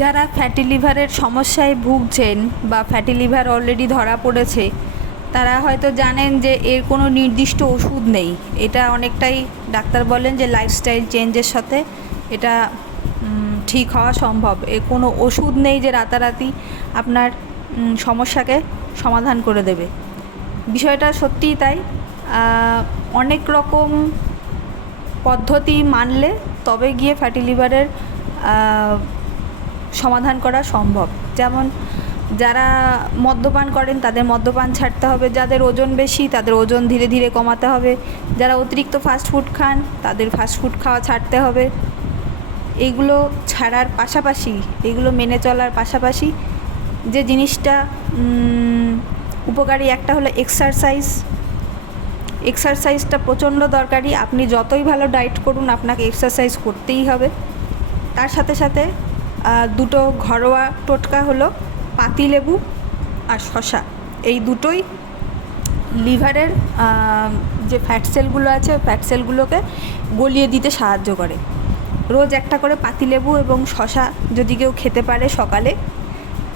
যারা ফ্যাটি লিভারের সমস্যায় ভুগছেন বা ফ্যাটি লিভার অলরেডি ধরা পড়েছে, তারা হয়তো জানেন যে এর কোনো নির্দিষ্ট ওষুধ নেই। এটা অনেকটাই ডাক্তার বলেন যে লাইফস্টাইল চেঞ্জের সাথে এটা ঠিক হওয়া সম্ভব। এর কোনো ওষুধ নেই যে রাতারাতি আপনার সমস্যাকে সমাধান করে দেবে। বিষয়টা সত্যিই তাই। অনেক রকম পদ্ধতি মানলে তবে গিয়ে ফ্যাটি লিভারের সমাধান করা সম্ভব। যেমন যারা মদ্যপান করেন তাদের মদ্যপান ছাড়তে হবে, যাদের ওজন বেশি তাদের ওজন ধীরে ধীরে কমাতে হবে, যারা অতিরিক্ত ফাস্টফুড খান তাদের ফাস্টফুড খাওয়া ছাড়তে হবে। এইগুলো ছাড়ার পাশাপাশি, এইগুলো মেনে চলার পাশাপাশি যে জিনিসটা উপকারী, একটা হলো এক্সারসাইজটা প্রচণ্ড দরকারি। আপনি যতই ভালো ডায়েট করুন আপনাকে এক্সারসাইজ করতেই হবে। তার সাথে সাথে দুটো ঘরোয়া টোটকা হলো পাতিলেবু আর শসা। এই দুটোই লিভারের যে ফ্যাট সেলগুলো আছে ফ্যাট সেলগুলোকে গলিয়ে দিতে সাহায্য করে। রোজ একটা করে পাতিলেবু এবং শসা যদি কেউ খেতে পারে সকালে,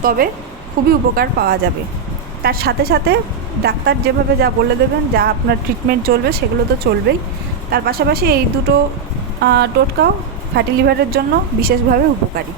তবে খুবই উপকার পাওয়া যাবে। তার সাথে সাথে ডাক্তার যেভাবে যা বলে দেবেন, যা আপনার ট্রিটমেন্ট চলবে সেগুলো তো চলবেই। তার পাশাপাশি এই দুটো টোটকাও ফ্যাটি লিভারের জন্য বিশেষভাবে উপকারী।